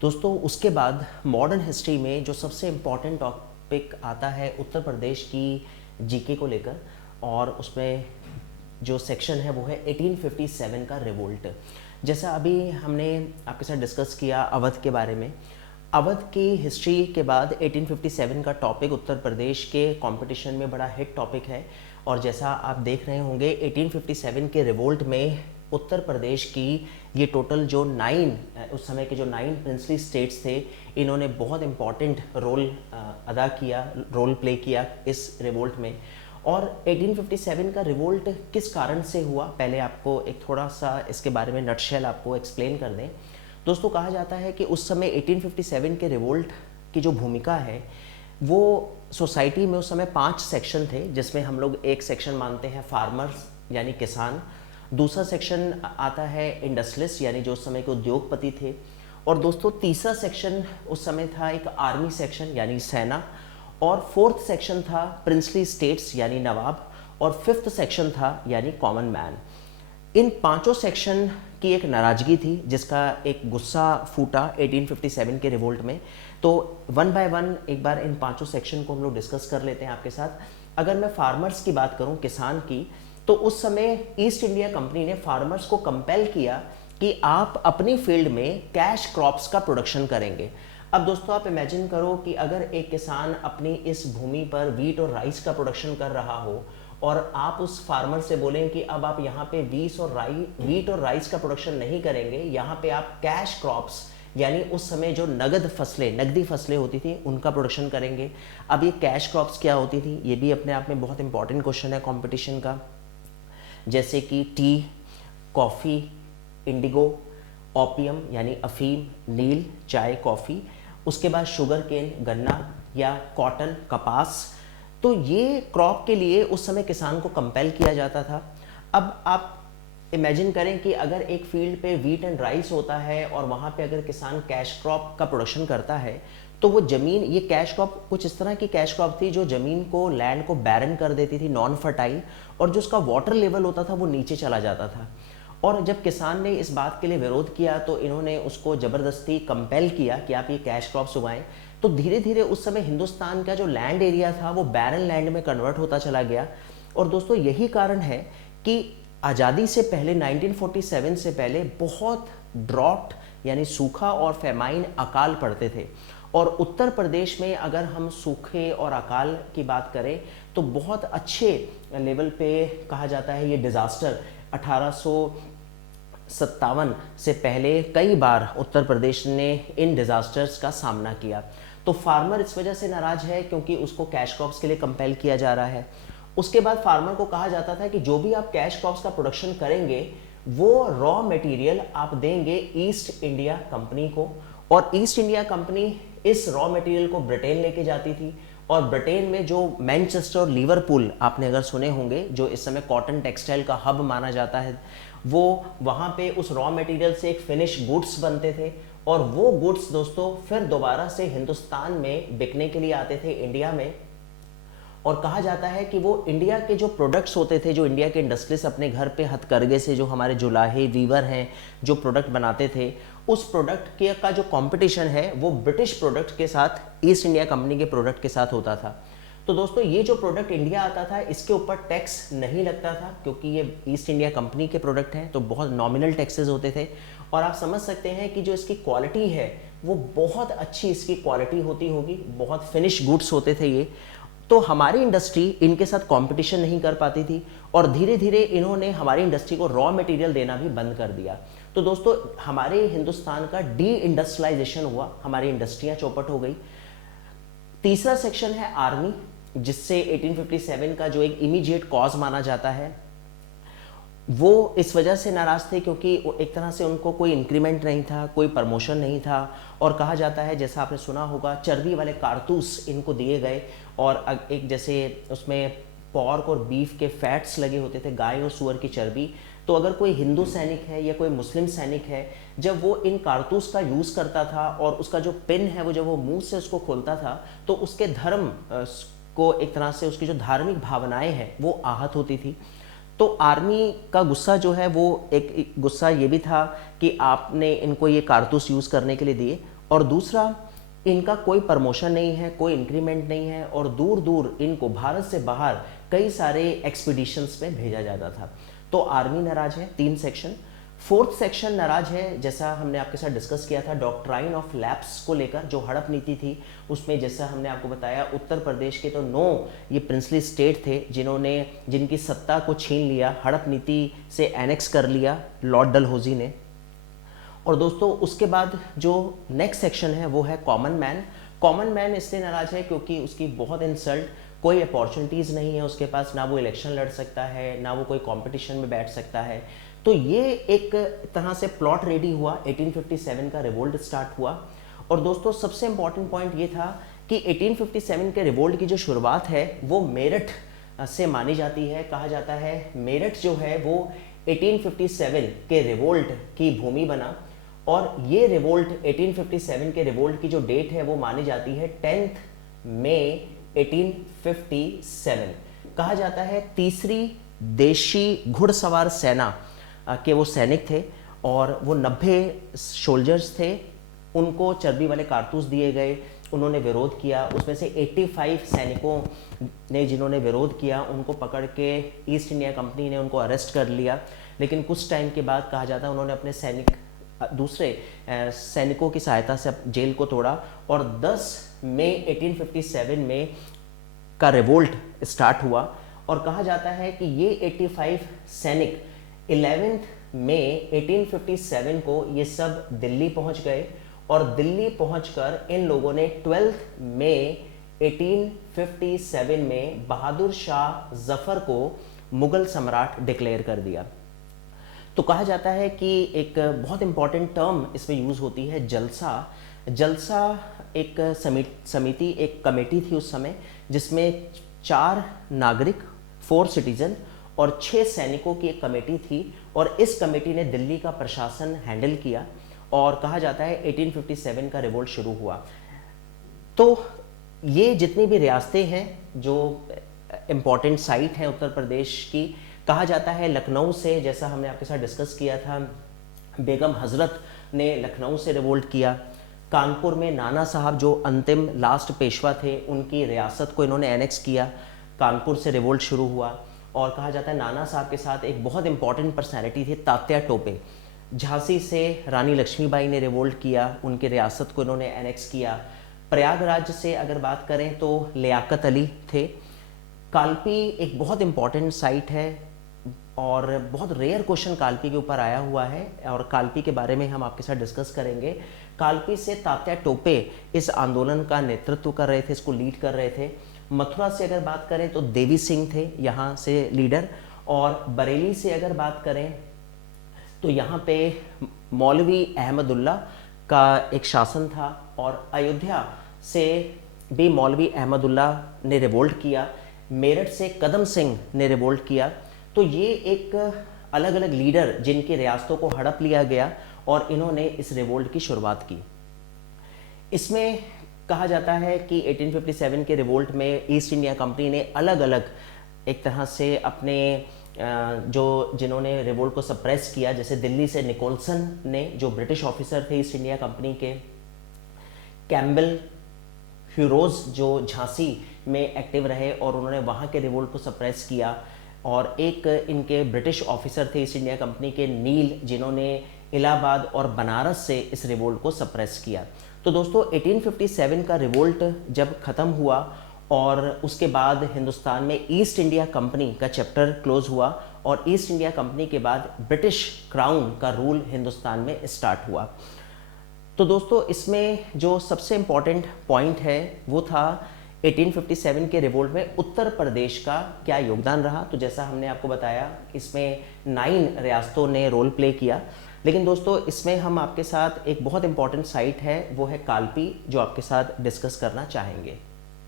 दोस्तों उसके बाद मॉडर्न हिस्ट्री में जो सबसे इम्पॉर्टेंट टॉपिक आता है उत्तर प्रदेश की जीके को लेकर, और उसमें जो सेक्शन है वो है 1857 का रिवोल्ट। जैसा अभी हमने आपके साथ डिस्कस किया अवध के बारे में, अवध की हिस्ट्री के बाद 1857 का टॉपिक उत्तर प्रदेश के कंपटीशन में बड़ा हिट टॉपिक है। और जैसा आप देख रहे होंगे 1857 के रिवोल्ट में उत्तर प्रदेश की ये टोटल जो 9 उस समय के जो 9 प्रिंसली स्टेट्स थे, इन्होंने बहुत इम्पॉर्टेंट रोल अदा किया, रोल प्ले किया इस रिवोल्ट में। और 1857 का रिवोल्ट किस कारण से हुआ, पहले आपको एक थोड़ा सा इसके बारे में नटशेल आपको एक्सप्लेन कर दें। दोस्तों कहा जाता है कि उस समय 1857 के रिवोल्ट की जो भूमिका है वो सोसाइटी में उस समय 5 सेक्शन थे, जिसमें हम लोग एक सेक्शन मानते हैं फार्मर्स यानी किसान, दूसरा सेक्शन आता है इंडस्ट्रियलिस्ट यानी जो उस समय के उद्योगपति थे, और दोस्तों तीसरा सेक्शन उस समय था एक आर्मी सेक्शन यानी सेना, और फोर्थ सेक्शन था प्रिंसली स्टेट्स यानी नवाब, और फिफ्थ सेक्शन था यानी कॉमन मैन। इन पांचों सेक्शन की एक नाराजगी थी जिसका एक गुस्सा फूटा 1857 के रिवोल्ट में। तो वन बाय वन एक बार इन पांचों सेक्शन को हम लोग डिस्कस कर लेते हैं आपके साथ। अगर मैं फार्मर्स की बात करूं, किसान की, तो उस समय ईस्ट इंडिया कंपनी ने फार्मर्स को कंपेल किया कि आप अपनी फील्ड में कैश क्रॉप्स का प्रोडक्शन करेंगे। अब दोस्तों आप इमेजिन करो कि अगर एक किसान अपनी इस भूमि पर वीट और राइस का प्रोडक्शन कर रहा हो और आप उस फार्मर से बोलें कि अब आप यहाँ पे वीट और राइस का प्रोडक्शन नहीं करेंगे, यहाँ पे आप कैश क्रॉप्स यानी उस समय जो नगदी फसलें होती थी उनका प्रोडक्शन करेंगे। अब ये कैश क्रॉप्स क्या होती थी, ये भी अपने आप में बहुत इंपॉर्टेंट क्वेश्चन है कंपटीशन का। जैसे कि टी, कॉफ़ी, इंडिगो, ओपियम यानी अफीम, नील, चाय, कॉफ़ी, उसके बाद शुगर केन गन्ना या कॉटन कपास। तो ये क्रॉप के लिए उस समय किसान को कंपेल किया जाता था। अब आप इमेजिन करें कि अगर एक फील्ड पे वीट एंड राइस होता है और वहाँ पे अगर किसान कैश क्रॉप का प्रोडक्शन करता है, तो वो ज़मीन, ये कैश क्रॉप कुछ इस तरह की कैश क्रॉप थी जो ज़मीन को, लैंड को बैरन कर देती थी, नॉन फर्टाइल, और जो उसका वाटर लेवल होता था वो नीचे चला जाता था। और जब किसान ने इस बात के लिए विरोध किया तो इन्होंने उसको ज़बरदस्ती कंपेल किया कि आप ये कैश क्रॉप्स उगाएं। तो धीरे धीरे उस समय हिंदुस्तान का जो लैंड एरिया था वो बैरन लैंड में कन्वर्ट होता चला गया। और दोस्तों यही कारण है कि आज़ादी से पहले 1947 से पहले बहुत ड्रॉट यानी सूखा और फेमाइन, अकाल पड़ते थे। और उत्तर प्रदेश में अगर हम सूखे और अकाल की बात करें तो बहुत अच्छे लेवल पे कहा जाता है ये डिज़ास्टर 1857 से पहले कई बार उत्तर प्रदेश ने इन डिज़ास्टर्स का सामना किया। तो फार्मर इस वजह से नाराज है क्योंकि उसको कैश क्रॉप्स के लिए कंपेल किया जा रहा है। उसके बाद फार्मर को कहा जाता था कि जो भी आप कैश क्रॉप्स का प्रोडक्शन करेंगे वो रॉ मटेरियल आप देंगे ईस्ट इंडिया कंपनी को, और ईस्ट इंडिया कंपनी इस रॉ मटेरियल को ब्रिटेन लेके जाती थी। और ब्रिटेन में जो मैनचेस्टर और लिवरपूल आपने अगर सुने होंगे, जो इस समय कॉटन टेक्सटाइल का हब माना जाता है, वो वहाँ पे उस रॉ मटेरियल से एक फिनिश गुड्स बनते थे, और वो गुड्स दोस्तों फिर दोबारा से हिंदुस्तान में बिकने के लिए आते थे इंडिया में। और कहा जाता है कि वो इंडिया के जो प्रोडक्ट्स होते थे, जो इंडिया के इंडस्ट्रीज अपने घर पे हथकरघे से, जो हमारे जुलाहे वीवर हैं जो प्रोडक्ट बनाते थे, उस प्रोडक्ट के का जो कंपटीशन है वो ब्रिटिश प्रोडक्ट के साथ, ईस्ट इंडिया कंपनी के प्रोडक्ट के साथ होता था। तो दोस्तों ये जो प्रोडक्ट इंडिया आता था इसके ऊपर टैक्स नहीं लगता था क्योंकि ये ईस्ट इंडिया कंपनी के प्रोडक्ट हैं, तो बहुत नॉमिनल टैक्सेस होते थे। और आप समझ सकते हैं कि जो इसकी क्वालिटी है वो बहुत अच्छी इसकी क्वालिटी होती होगी, बहुत फिनिश गुड्स होते थे ये। तो हमारी इंडस्ट्री इनके साथ कंपटीशन नहीं कर पाती थी, और धीरे धीरे इन्होंने हमारी इंडस्ट्री को रॉ मटेरियल देना भी बंद कर दिया। तो दोस्तों हमारे हिंदुस्तान का डी इंडस्ट्रियलाइजेशन हुआ, हमारी इंडस्ट्रियां चौपट हो गई। तीसरा सेक्शन है आर्मी, जिससे 1857 का जो एक इमीडिएट कॉज माना जाता है, वो इस वजह से नाराज थे क्योंकि एक तरह से उनको कोई इंक्रीमेंट नहीं था, कोई प्रमोशन नहीं था, और कहा जाता है, जैसा आपने सुना होगा, चर्बी वाले कारतूस इनको दिए गए, और एक जैसे उसमें पॉर्क और बीफ के फैट्स लगे होते थे, गाय और सूअर की चर्बी। तो अगर कोई हिंदू सैनिक है या कोई मुस्लिम सैनिक है, जब वो इन कारतूस का यूज़ करता था और उसका जो पिन है वो जब वो मुंह से उसको खोलता था, तो उसके धर्म को एक तरह से, उसकी जो धार्मिक भावनाएं हैं वो आहत होती थी। तो आर्मी का गुस्सा जो है वो एक गुस्सा ये भी था कि आपने इनको ये कारतूस यूज़ करने के लिए दिए। और दूसरा, इनका कोई प्रमोशन नहीं है, कोई इंक्रीमेंट नहीं है, और दूर दूर इनको भारत से बाहर कई सारे एक्सपीडिशंस में भेजा जाता था। तो आर्मी नाराज है, 3 सेक्शन। फोर्थ सेक्शन नाराज है, जैसा हमने आपके साथ डिस्कस किया था डॉक्ट्राइन ऑफ लैप्स को लेकर, जो हड़प नीति थी उसमें, जैसा हमने आपको बताया उत्तर प्रदेश के तो 9 ये प्रिंसली स्टेट थे जिनकी सत्ता को छीन लिया, हड़प नीति से एनेक्स कर लिया लॉर्ड डलहौजी ने। और दोस्तों उसके बाद जो नेक्स्ट सेक्शन है वो है कॉमन मैन। कॉमन मैन इसलिए नाराज है क्योंकि उसकी बहुत इंसल्ट, कोई अपॉर्चुनिटीज़ नहीं है उसके पास, ना वो इलेक्शन लड़ सकता है, ना वो कोई कंपटीशन में बैठ सकता है। तो ये एक तरह से प्लॉट रेडी हुआ, 1857 का रिवोल्ट स्टार्ट हुआ। और दोस्तों सबसे इंपॉर्टेंट पॉइंट ये था कि 1857 के रिवोल्ट की जो शुरुआत है वो मेरठ से मानी जाती है। कहा जाता है मेरठ जो है वो 1857 के रिवोल्ट की भूमि बना, और ये रिवोल्ट 1857 के रिवोल्ट की जो डेट है वो मानी जाती है 10 मई 1857। कहा जाता है तीसरी देशी घुड़सवार सेना के वो सैनिक थे, और वो 90 सोल्जर्स थे, उनको चर्बी वाले कारतूस दिए गए, उन्होंने विरोध किया। उसमें से 85 सैनिकों ने जिन्होंने विरोध किया उनको पकड़ के ईस्ट इंडिया कंपनी ने उनको अरेस्ट कर लिया। लेकिन कुछ टाइम के बाद कहा जाता है उन्होंने अपने दूसरे सैनिकों की सहायता से जेल को तोड़ा, और 10 मई 1857 में का रिवोल्ट स्टार्ट हुआ। और कहा जाता है कि ये 85 सैनिक 11 मई 1857 को ये सब दिल्ली पहुंच गए, और दिल्ली पहुंचकर इन लोगों ने 12 मई 1857 में बहादुर शाह जफर को मुगल सम्राट डिक्लेयर कर दिया। तो कहा जाता है कि एक बहुत इंपॉर्टेंट टर्म इसमें यूज़ होती है जलसा। जलसा एक समिति, एक कमेटी थी उस समय, जिसमें 4 नागरिक, 4 सिटीजन और 6 सैनिकों की एक कमेटी थी, और इस कमेटी ने दिल्ली का प्रशासन हैंडल किया। और कहा जाता है 1857 का रिवोल्ट शुरू हुआ। तो ये जितनी भी रियासतें हैं जो इम्पॉर्टेंट साइट हैं उत्तर प्रदेश की, कहा जाता है लखनऊ से, जैसा हमने आपके साथ डिस्कस किया था, बेगम हजरत ने लखनऊ से रिवोल्ट किया। कानपुर में नाना साहब जो अंतिम लास्ट पेशवा थे, उनकी रियासत को इन्होंने एनेक्स किया, कानपुर से रिवोल्ट शुरू हुआ। और कहा जाता है नाना साहब के साथ एक बहुत इंपॉर्टेंट पर्सनैलिटी थी तात्या टोपे। झांसी से रानी लक्ष्मीबाई ने रिवोल्ट किया, उनकी रियासत को इन्होंने एनेक्स किया। प्रयागराज से अगर बात करें तो लियाकत अली थे। कालपी एक बहुत इंपॉर्टेंट साइट है, और बहुत रेयर क्वेश्चन कालपी के ऊपर आया हुआ है, और कालपी के बारे में हम आपके साथ डिस्कस करेंगे। कालपी से तात्या टोपे इस आंदोलन का नेतृत्व कर रहे थे, इसको लीड कर रहे थे। मथुरा से अगर बात करें तो देवी सिंह थे यहाँ से लीडर, और बरेली से अगर बात करें तो यहाँ पे मौलवी अहमदुल्ला का एक शासन था, और अयोध्या से भी मौलवी अहमदुल्ला ने रिवोल्ट किया। मेरठ से कदम सिंह ने रिवोल्ट किया। तो ये एक अलग अलग लीडर जिनकी रियासतों को हड़प लिया गया, और इन्होंने इस रिवोल्ट की शुरुआत की। इसमें कहा जाता है कि 1857 के रिवोल्ट में ईस्ट इंडिया कंपनी ने अलग अलग एक तरह से अपने जिन्होंने रिवोल्ट को सप्रेस किया, जैसे दिल्ली से निकोलसन ने, जो ब्रिटिश ऑफिसर थे ईस्ट इंडिया कंपनी के, कैम्बल ह्यूरोज जो झांसी में एक्टिव रहे और उन्होंने वहाँ के रिवोल्ट को सप्रेस किया, और एक इनके ब्रिटिश ऑफिसर थे ईस्ट इंडिया कंपनी के नील, जिन्होंने इलाहाबाद और बनारस से इस रिवोल्ट को सप्रेस किया। तो दोस्तों 1857 का रिवोल्ट जब ख़त्म हुआ, और उसके बाद हिंदुस्तान में ईस्ट इंडिया कंपनी का चैप्टर क्लोज हुआ, और ईस्ट इंडिया कंपनी के बाद ब्रिटिश क्राउन का रूल हिंदुस्तान में स्टार्ट हुआ। तो दोस्तों इसमें जो सबसे इम्पॉर्टेंट पॉइंट है वो था 1857 के रिवोल्ट में उत्तर प्रदेश का क्या योगदान रहा। तो जैसा हमने आपको बताया इसमें 9 रियासतों ने रोल प्ले किया। लेकिन दोस्तों इसमें हम आपके साथ एक बहुत इंपॉर्टेंट साइट है, वो है कालपी, जो आपके साथ डिस्कस करना चाहेंगे।